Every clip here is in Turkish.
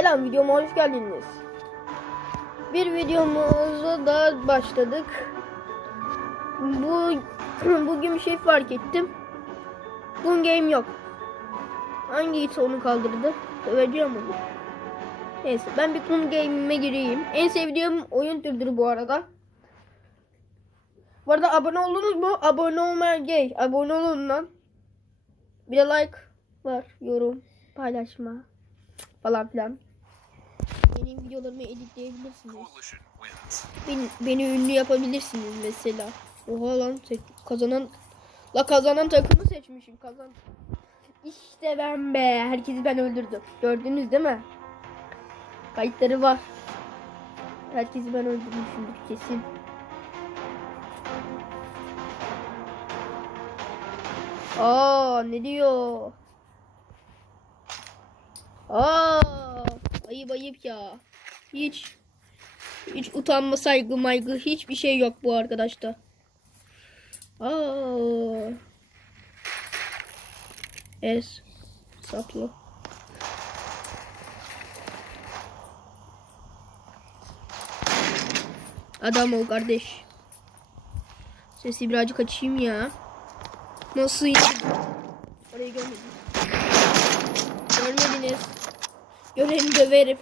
Selam videoma hoş geldiniz. Bir videomuza da başladık. Bu bugün bir şey fark ettim. Bugün game yok. Hangi it onu kaldırdı? Döveceğim onu. Neyse ben bir kum game'ime gireyim. En sevdiğim oyun türüdür bu arada. Bu arada abone oldunuz mu? Abone olmayan gay. Abone olun lan. Bir de like var, yorum, paylaşma falan filan. Benim videolarımı editleyebilirsiniz. Beni, beni ünlü yapabilirsiniz mesela. Oha lan kazanan la kazanan takımı seçmişim kazan. İşte ben be. Herkesi ben öldürdüm. Gördünüz değil mi? Kayıtları var. Herkesi ben öldürmüşümdür kesin. Aa ne diyor? Aa ayıp ayıp ya. Hiç hiç utanma saygı maygı hiçbir şey yok bu arkadaşta. Aa. Es. Saplı. Adam ol kardeş. Sesi birazcık açayım ya. Nasıl? Orayı görmedim. Görmediniz. Göreni döverim.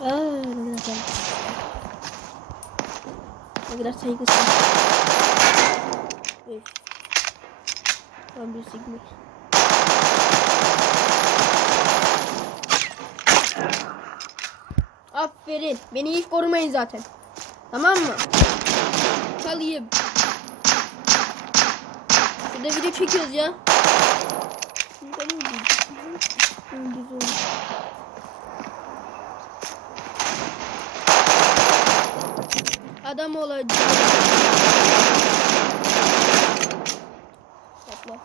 Aa, ne kadar. Ne saygısız. Evet. Tam bir sigma. Aferin. Beni hiç korumayın zaten. Tamam mı? Kalayım. Şurada video çekiyoruz ya. Şimdi ben Öldüm. Adam olacağım. Topla.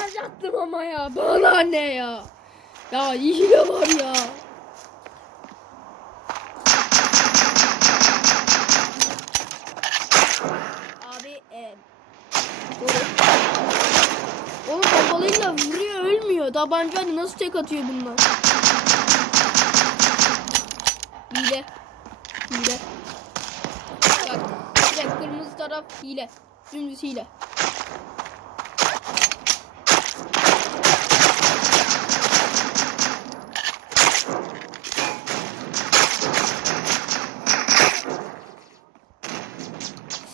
Ben yaptım ama ya. Bana ne ya? Ya hile var ya. Abi e, doğru. Oğlum pompalıyla vuruyor ölmüyor. Tabancayla nasıl tek atıyor bunlar? Hile. Hile. Bak direkt kırmızı taraf hile. Dümdüz hile.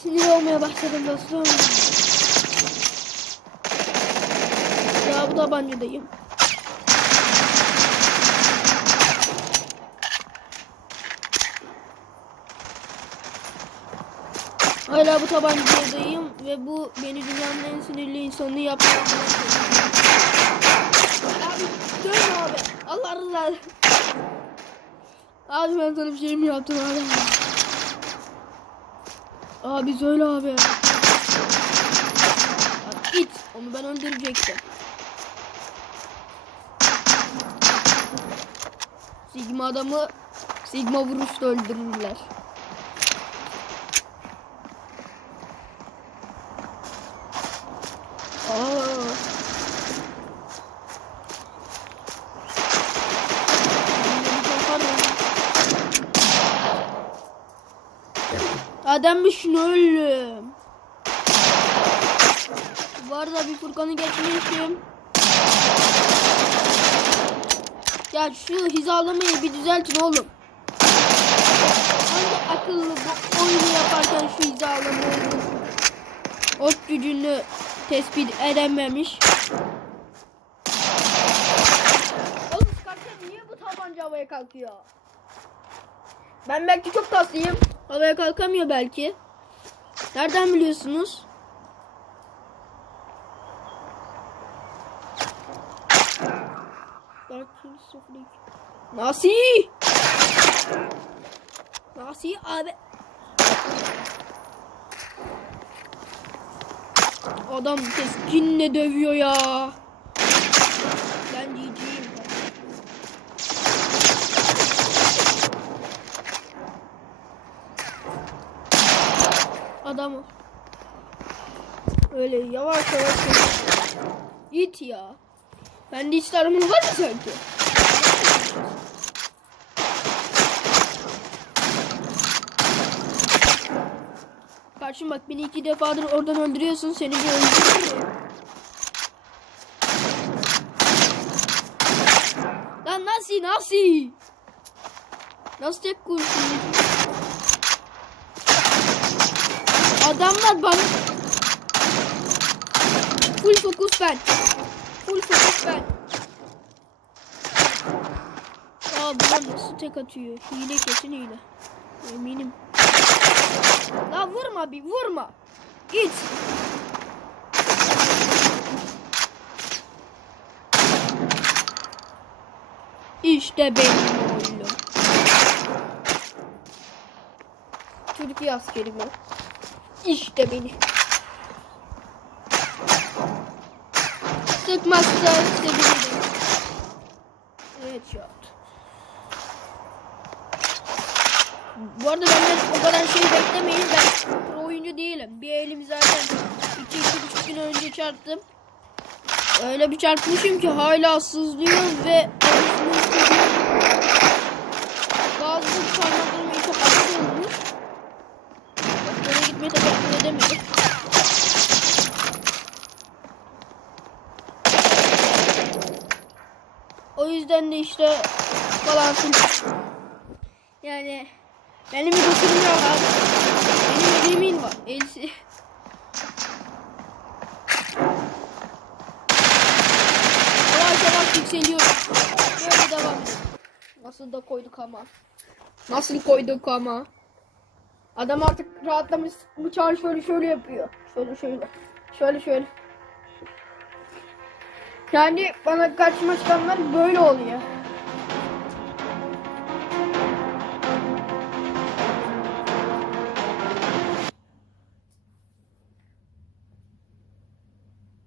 Sinir olmaya başladım dostum. Ya bu tabancadayım. Hala bu tabancadayım ve bu beni dünyanın en sinirli insanı yaptı. Abi dövme abi. Allah rızası. Abi ben sana bir şey mi yaptım abi? Abi söyle. Abi git. Onu ben öldürecektim. Sigma adamı Sigma vuruşla öldürürler. Aa. Bir şunu ölüm. Bu arada bir Furkan'ı geçmişim. Ya şu hizalamayı bir düzeltin oğlum. Hangi akıllı bu oyunu yaparken şu hizalamayı ot gücünü tespit edememiş. Oğlum çıkarken niye bu tabanca havaya kalkıyor? Ben belki çok tatlıyım. Havaya kalkamıyor belki. Nereden biliyorsunuz? Nasi! Nasi abi. Adam keskinle dövüyor ya. Ben GG'yim. Adam. Öyle yavaş yavaş. Git ya. Bende hiç taramanı var mı sanki? Karşım bak beni iki defadır oradan öldürüyorsun. Seni bir öldürürüm. Lan nasıl nasıl? Nasıl tek kurşun? Adamlar bana Full fokus ben. Full fokus ben. Aa bunlar nasıl tek atıyor? Hile kesin hile. Eminim. La vurma bir vurma. Git. İşte benim oğlum. Türkiye askeri mi? İşte beni. Sıkmazsa sevinirim. Evet shot. Bu arada benden o kadar şey beklemeyin. Ben pro oyuncu değilim. Bir elim zaten 2-2,5 gün önce çarptım. Öyle bir çarpmışım ki hala sızlıyor ve bazı parmaklarım çok ağır olmuş. Doktora gitmeye tabii edemedim. O yüzden de işte falan yani benim bir kusurum yok abi. Benim elimin var. Elsi. Yavaş yavaş yükseliyorum. Böyle devam edelim. Nasıl da koyduk ama. Nasıl koyduk ama. Adam artık rahatlamış. Bıçağı şöyle şöyle yapıyor. Şöyle şöyle. Şöyle şöyle. Yani bana karşıma çıkanlar böyle oluyor.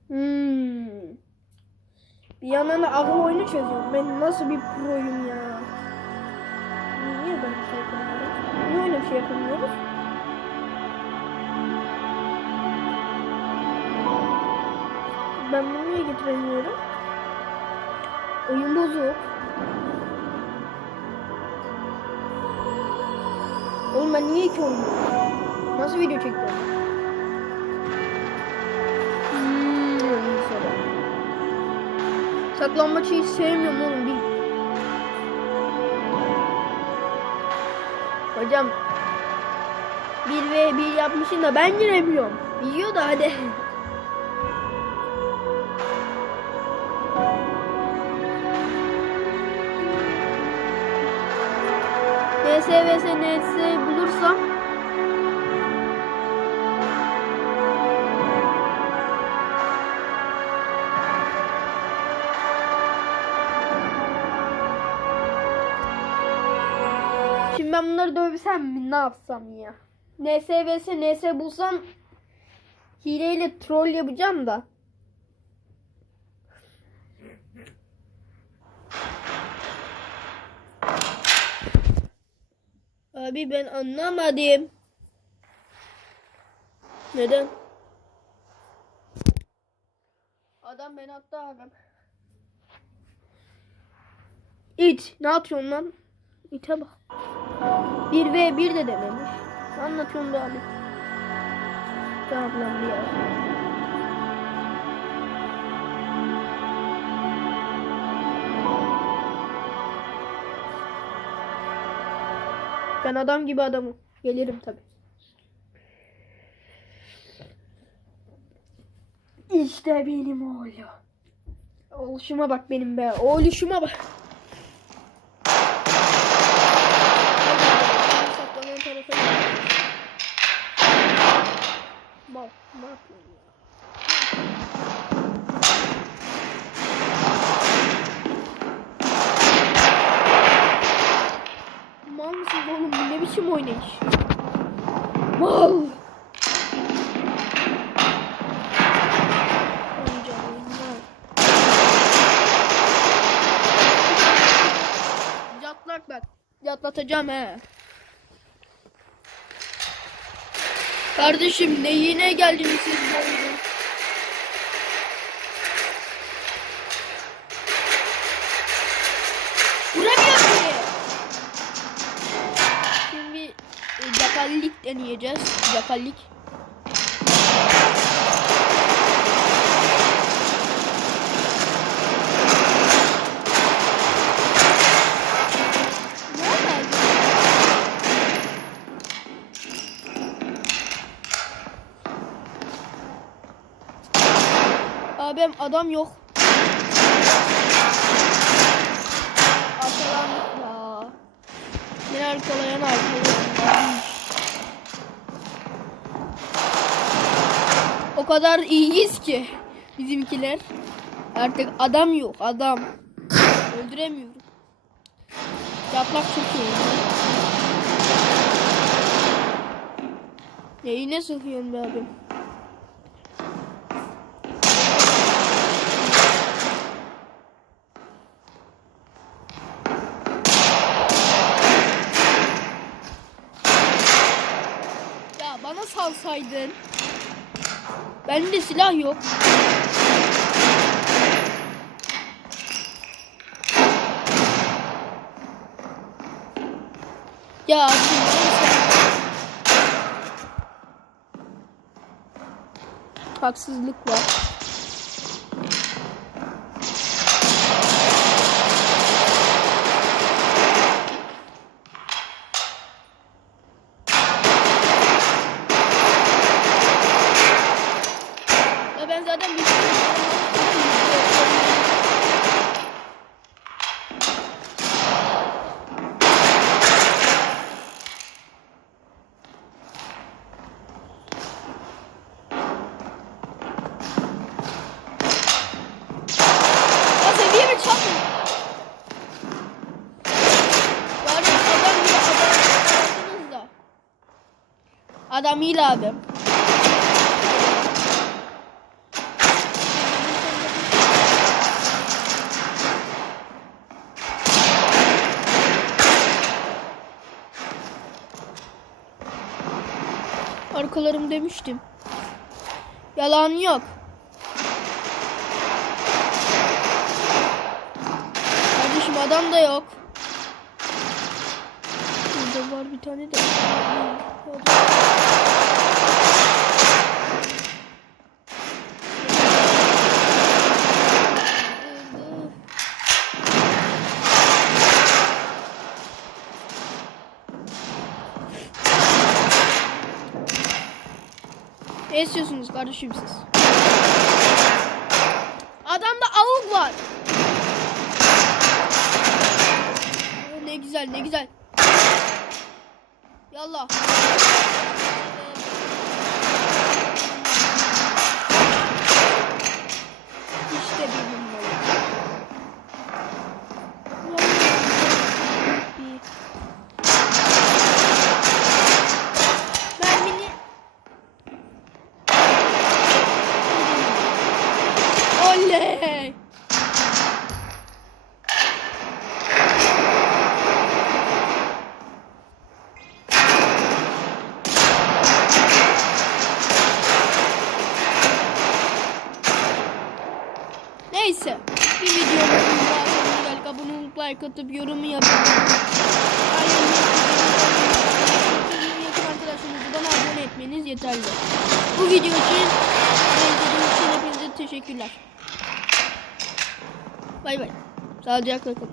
Hmm. Bir yandan da akıl oyunu çözüyorum. Ben nasıl bir proyum ya. Böyle bir şey yapamıyoruz? Niye öyle bir şey yapamıyoruz? Ben bunu niye getiremiyorum? Oyun bozuk. Oğlum ben niye oyun? Nasıl video çekiyorum? Hmm, mesela. Saklanmaçı hiç sevmiyorum oğlum. Bir... Hocam 1 ve 1 yapmışsın da ben giremiyorum. Yiyor da hadi. NS vs NS bulursam ben bunları dövsem mi ne yapsam ya? NS vs NS bulsam hileyle troll yapacağım da. Abi ben anlamadım. Neden? Adam beni attı abi. İt. Ne yapıyorsun lan? İte bak. 1 ve 1 de dememiş. Ne anlatıyorsun be abi? Tamam bir yer. Ben adam gibi adamım. Gelirim tabi. İşte benim oğlum. Oluşuma bak benim be. Oluşuma bak. Mal, ne yapıyorsun ya? Mal mısın oğlum? Bu ne biçim oynayış? Mal! Yatlatacağım he. Kardeşim neyine geldiniz siz bu oyunun? Şimdi e, yapallik deneyeceğiz. Yapallik. Adam yok. Arkalandık ya. Beni arkalayan arkalayan. O kadar iyiyiz ki bizimkiler. Artık adam yok adam. Öldüremiyorum. Yapmak çok iyi. Neyine sıkıyorsun be abim? Ya salsaydın. Bende silah yok. Ya. Haksızlık var. Adam iyi abim. Arkalarım demiştim. Yalan yok. Kardeşim adam da yok. Var bir tane de. Ne istiyorsunuz kardeşim siz? Adamda avuk var. Ne güzel ne güzel. Yallah. Like atıp yorum yapın. Bana abone etmeniz yeterli. Bu video için izlediğiniz için hepinize teşekkürler. Bay bay. Sağlıcakla kalın.